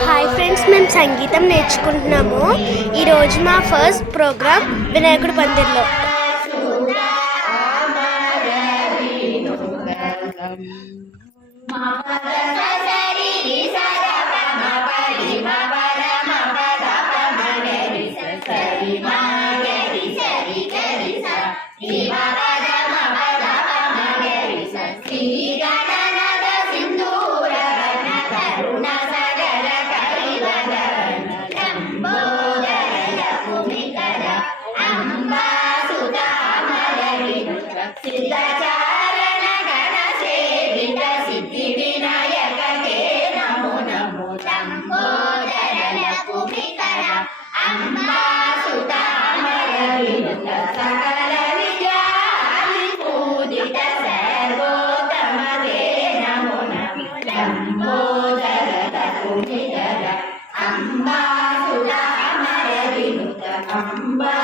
Hi friends, మేము సంగీతం నేర్చుకుంటున్నాము. ఈరోజు మా ఫస్ట్ ప్రోగ్రామ్ వినాయకుడి పందిర్లో. సిద్ధచారణ గణ సేవిత సిద్ధి వినాయకే నమో నమో లంబోదర కుమికర అంబా సుతామర వినుత సకల విద్యాది పూజిత సర్వోత్తమ దే నమో నమో లంబోదర కుమికర అంబా సుతామర వినుత అంబా